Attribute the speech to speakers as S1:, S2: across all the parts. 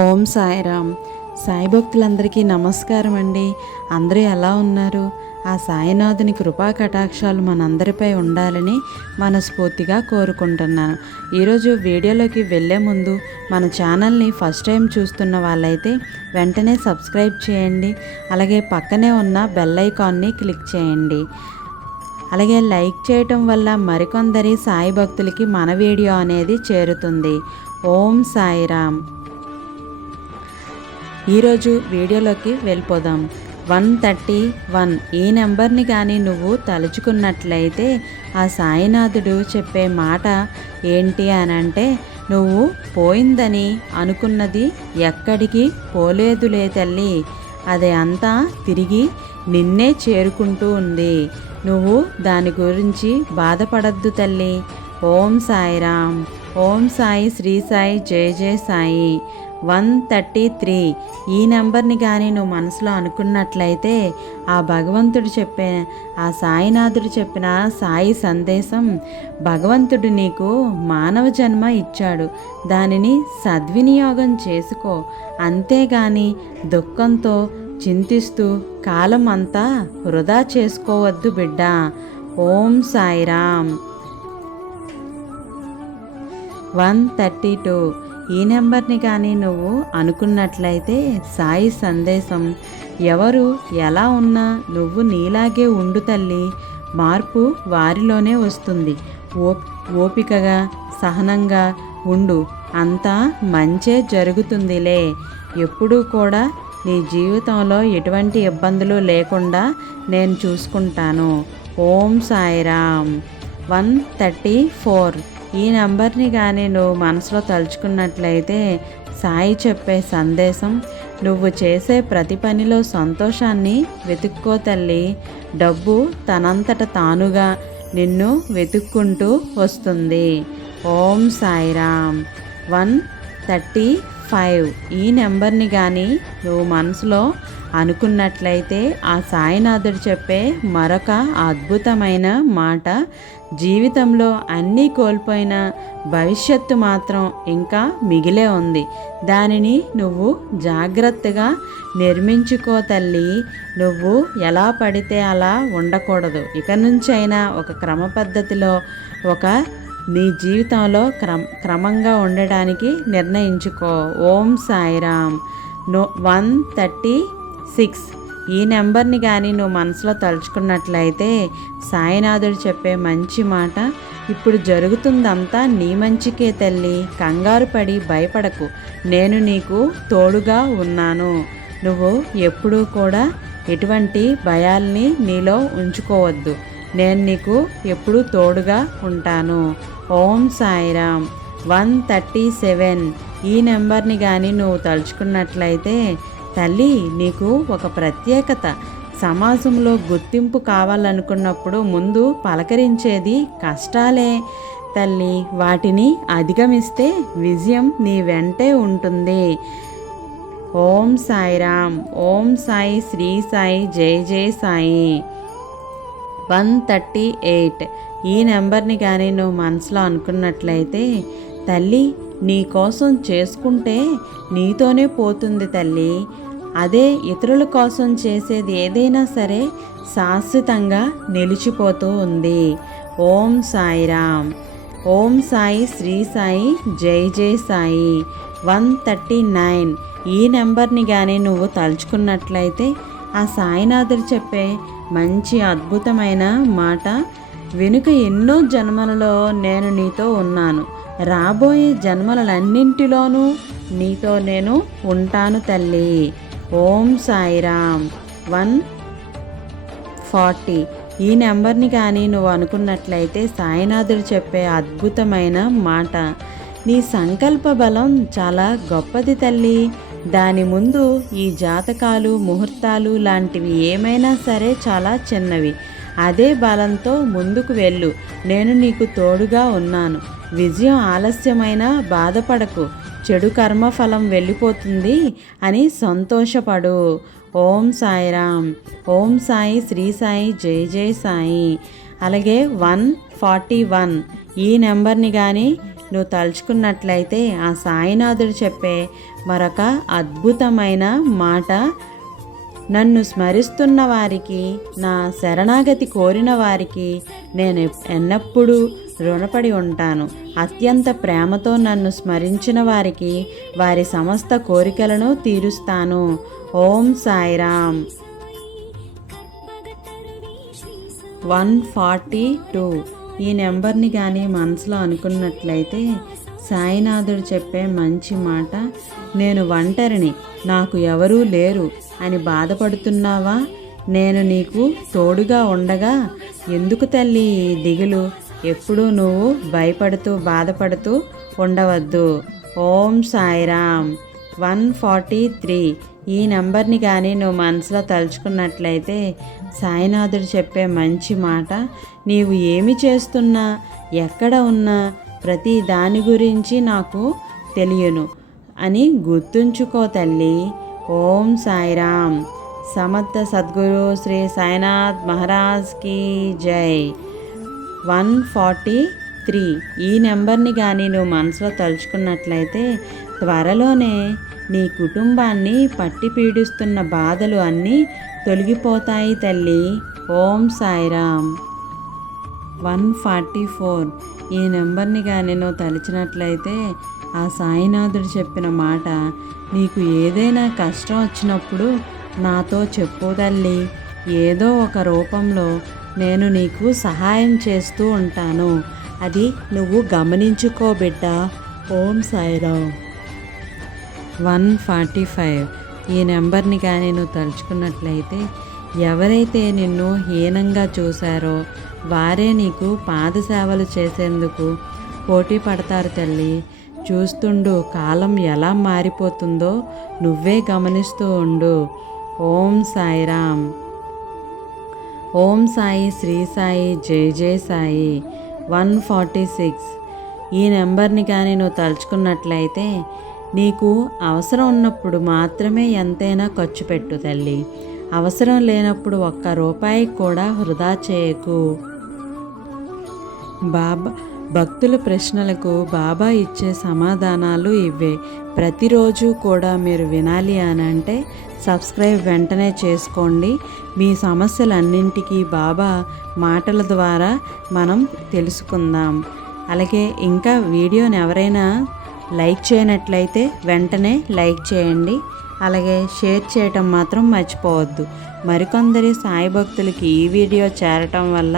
S1: ఓం సాయిరామ్. సాయి భక్తులందరికీ నమస్కారం అండి. అందరూ ఎలా ఉన్నారు? ఆ సాయినాథుని కృపా కటాక్షాలు మనందరిపై ఉండాలని మనస్ఫూర్తిగా కోరుకుంటున్నాను. ఈరోజు వీడియోలోకి వెళ్ళే ముందు మన ఛానల్ని ఫస్ట్ టైం చూస్తున్న వాళ్ళైతే వెంటనే సబ్స్క్రైబ్ చేయండి. అలాగే పక్కనే ఉన్న బెల్ ఐకాన్ని క్లిక్ చేయండి. అలాగే లైక్ చేయటం వల్ల మరికొందరి సాయి భక్తులకి మన వీడియో అనేది చేరుతుంది. ఓం సాయిరామ్. ఈరోజు వీడియోలోకి వెళ్ళిపోదాం. One thirty one. ఈ నెంబర్ని కానీ నువ్వు తలుచుకున్నట్లయితే ఆ సాయినాథుడు చెప్పే మాట ఏంటి అని అంటే నువ్వు పోయిందని అనుకున్నది ఎక్కడికి పోలేదులే తల్లి. అది అంతా తిరిగి నిన్నే చేరుకుంటూ ఉంది. నువ్వు దాని గురించి బాధపడద్దు తల్లి. ఓం సాయిరామ్. ఓం సాయి శ్రీ సాయి జయ జయ సాయి. One thirty three. ఈ నెంబర్ని కానీ నువ్వు మనసులో అనుకున్నట్లయితే ఆ భగవంతుడు చెప్పే ఆ సాయినాథుడు చెప్పిన సాయి సందేశం భగవంతుడు నీకు మానవ జన్మ ఇచ్చాడు. దానిని సద్వినియోగం చేసుకో. అంతేగాని దుఃఖంతో చింతిస్తూ కాలం అంతా వృధా చేసుకోవద్దు బిడ్డ. ఓం సాయిరామ్. One thirty two. ఈ నెంబర్ని కానీ నువ్వు అనుకున్నట్లయితే సాయి సందేశం ఎవరు ఎలా ఉన్నా నువ్వు నీలాగే ఉండు తల్లి. మార్పు వారిలోనే వస్తుంది. ఓ ఓపికగా సహనంగా ఉండు. అంతా మంచే జరుగుతుందిలే. ఎప్పుడూ కూడా నీ జీవితంలో ఎటువంటి ఇబ్బందులు లేకుండా నేను చూసుకుంటాను. ఓం సాయిరామ్. One thirty four. ఈ నెంబర్ని కానీ నువ్వు మనసులో తలుచుకున్నట్లయితే సాయి చెప్పే సందేశం నువ్వు చేసే ప్రతి పనిలో సంతోషాన్ని వెతుక్కో తల్లి. డబ్బు తనంతట తానుగా నిన్ను వెతుక్కుంటూ వస్తుంది. ఓం సాయిరామ్. One thirty five. ఈ నెంబర్ని కానీ నువ్వు మనసులో అనుకున్నట్లయితే ఆ సాయినాథుడు చెప్పే మరొక అద్భుతమైన మాట జీవితంలో అన్నీ కోల్పోయిన భవిష్యత్తు మాత్రం ఇంకా మిగిలే ఉంది. దానిని నువ్వు జాగ్రత్తగా నిర్మించుకో తల్లి. నువ్వు ఎలా పడితే అలా ఉండకూడదు. ఇక నుంచైనా ఒక క్రమ పద్ధతిలో ఒక నీ జీవితంలో క్రమ క్రమంగా ఉండడానికి నిర్ణయించుకో. ఓం Sairam. No one thirty six. ఈ నెంబర్ని కానీ నువ్వు మనసులో తలుచుకున్నట్లయితే సాయినాథుడు చెప్పే మంచి మాట ఇప్పుడు జరుగుతుందంతా నీ మంచికే తల్లి కంగారు పడి భయపడకు. నేను నీకు తోడుగా ఉన్నాను. నువ్వు ఎప్పుడూ కూడా ఎటువంటి భయాల్ని నీలో ఉంచుకోవద్దు. నేను నీకు ఎప్పుడూ తోడుగా ఉంటాను. ఓం సాయిరామ్. One thirty seven. ఈ నెంబర్ని కానీ నువ్వు తలుచుకున్నట్లయితే తల్లి నీకు ఒక ప్రత్యేకత. సమాజంలో గుర్తింపు కావాలనుకున్నప్పుడు ముందు పలకరించేది కష్టాలే. తల్లి వాటిని అధిగమిస్తే విజయం నీ వెంటే ఉంటుంది. ఓం సాయిరామ్ ఓం సాయి శ్రీ సాయి జై జై సాయి. One thirty eight. ఈ నెంబర్ని కానీ నువ్వు మనసులో అనుకున్నట్లయితే తల్లి నీ కోసం చేసుకుంటే నీతోనే పోతుంది తల్లి. అదే ఇతరుల కోసం చేసేది ఏదైనా సరే శాశ్వతంగా నిలిచిపోతూ ఉంది. ఓం సాయిరామ్ ఓం సాయి శ్రీ సాయి జై జై సాయి. One thirty nine. ఈ నెంబర్ని కానీ నువ్వు తలుచుకున్నట్లయితే ఆ సాయినాథుడు చెప్పే మంచి అద్భుతమైన మాట వెనుక ఎన్నో జన్మలలో నేను నీతో ఉన్నాను. రాబోయే జన్మలన్నింటిలోనూ నీతో నేను ఉంటాను తల్లి. ఓం సాయిరామ్. One forty. ఈ నెంబర్ని కానీ నువ్వు అనుకున్నట్లయితే సాయినాథుడు చెప్పే అద్భుతమైన మాట. నీ సంకల్ప బలం చాలా గొప్పది తల్లి. దాని ముందు ఈ జాతకాలు ముహూర్తాలు లాంటివి ఏమైనా సరే చాలా చిన్నవి. అదే బలంతో ముందుకు వెళ్ళు. నేను నీకు తోడుగా ఉన్నాను. విజయం ఆలస్యమైన బాధపడకు. చెడు కర్మఫలం వెళ్ళిపోతుంది అని సంతోషపడు. ఓం సాయిరామ్ ఓం సాయి శ్రీ సాయి జై జై సాయి. అలాగే వన్ ఫార్టీ వన్. ఈ నెంబర్ని కానీ నువ్వు తలుచుకున్నట్లయితే ఆ సాయినాథుడు చెప్పే మరొక అద్భుతమైన మాట నన్ను స్మరిస్తున్న వారికి నా శరణాగతి కోరిన వారికి నేను ఎన్నప్పుడూ రుణపడి ఉంటాను. అత్యంత ప్రేమతో నన్ను స్మరించిన వారికి వారి సమస్త కోరికలను తీరుస్తాను. ఓం సాయిరామ్. One forty two. ఈ నెంబర్ని కానీ మనసులో అనుకున్నట్లయితే సాయినాథుడు చెప్పే మంచి మాట నేను ఒంటరిని నాకు ఎవరూ లేరు. అని బాధపడుతున్నావా? నేను నీకు తోడుగా ఉండగా ఎందుకు తల్లి దిగులు? ఎప్పుడూ నువ్వు భయపడుతూ బాధపడుతూ ఉండవద్దు. ఓం సాయిరామ్. One forty three. ఈ నెంబర్ని కానీ నువ్వు మనసులో తలుచుకున్నట్లయితే సాయినాథుడు చెప్పే మంచి మాట నీవు ఏమి చేస్తున్నా ఎక్కడ ఉన్నా ప్రతి దాని గురించి నాకు తెలియను అని గుర్తుంచుకో తల్లి. ఓం సాయిరామ్. సమర్థ సద్గురు శ్రీ సాయినాథ్ మహారాజ్ కీ జై. One forty three. ఈ నెంబర్ని కానీ నువ్వు మనసులో తలుచుకున్నట్లయితే త్వరలోనే నీ కుటుంబాన్ని పట్టి పీడిస్తున్న బాధలు అన్నీ తొలగిపోతాయి తల్లి. ఓం సాయిరామ్. One forty four. ఈ నెంబర్ని కానీ నువ్వు తలిచినట్లయితే ఆ సాయినాథుడు చెప్పిన మాట నీకు ఏదైనా కష్టం వచ్చినప్పుడు నాతో చెప్పు తల్లి. ఏదో ఒక రూపంలో నేను నీకు సహాయం చేస్తూ ఉంటాను. అది నువ్వు గమనించుకో బిడ్డ. ఓం సాయిరావు వన్ ఫార్టీ ఫైవ్. ఈ నెంబర్ని కానీ నువ్వు తలుచుకున్నట్లయితే ఎవరైతే నిన్ను హీనంగా చూశారో వారే నీకు పాదసేవలు చేసేందుకు పోటీ పడతారు తల్లి. చూస్తుండు కాలం ఎలా మారిపోతుందో నువ్వే గమనిస్తూ ఉండు. ఓం సాయిరామ్ ఓం సాయి శ్రీ సాయి జై జై సాయి. One forty six. ఈ నెంబర్ని కానీ నువ్వు తలుచుకున్నట్లయితే నీకు అవసరం ఉన్నప్పుడు మాత్రమే ఎంతైనా ఖర్చు పెట్టు తల్లి. అవసరం లేనప్పుడు ఒక్క రూపాయి కూడా వృధా చేయకు. బాబా భక్తుల ప్రశ్నలకు బాబా ఇచ్చే సమాధానాలు ఇవే. ప్రతిరోజు కూడా మీరు వినాలి అని అంటే సబ్స్క్రైబ్ వెంటనే చేసుకోండి. మీ సమస్యలన్నింటికీ బాబా మాటల ద్వారా మనం తెలుసుకుందాం. అలాగే ఇంకా వీడియోని ఎవరైనా లైక్ చేయనట్లయితే వెంటనే లైక్ చేయండి. అలాగే షేర్ చేయటం మాత్రం మర్చిపోవద్దు. మరికొందరి సాయి భక్తులకి ఈ వీడియో చేరటం వల్ల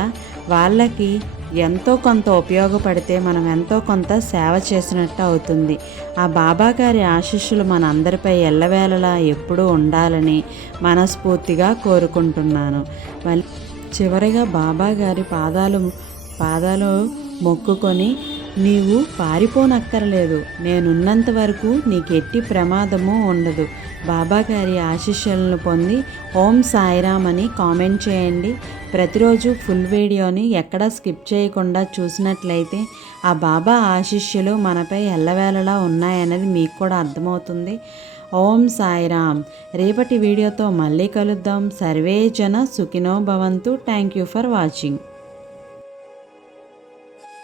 S1: వాళ్ళకి ఎంతో కొంత ఉపయోగపడితే మనం ఎంతో కొంత సేవ చేసినట్టు అవుతుంది. ఆ బాబా గారి ఆశీస్సులు మన అందరిపై ఎల్లవేళలా ఎప్పుడూ ఉండాలని మనస్ఫూర్తిగా కోరుకుంటున్నాను. మళ్ళీ చివరిగా బాబా గారి పాదాలు పాదాలు మొక్కుకొని నీవు పారిపోనక్కర్లేదు. నేనున్నంత వరకు నీకెట్టి ప్రమాదము ఉండదు. బాబా గారి ఆశీస్సులను పొంది ఓం సాయిరామ్ అని కామెంట్ చేయండి. ప్రతిరోజు ఫుల్ వీడియోని ఎక్కడా స్కిప్ చేయకుండా చూసినట్లయితే ఆ బాబా ఆశీస్సులు మనపై ఎల్లవేళలా ఉన్నాయన్నది మీకు కూడా అర్థమవుతుంది. ఓం సాయిరామ్. రేపటి వీడియోతో మళ్ళీ కలుద్దాం. సర్వే జన సుఖినో భవంతు. Thank you for watching.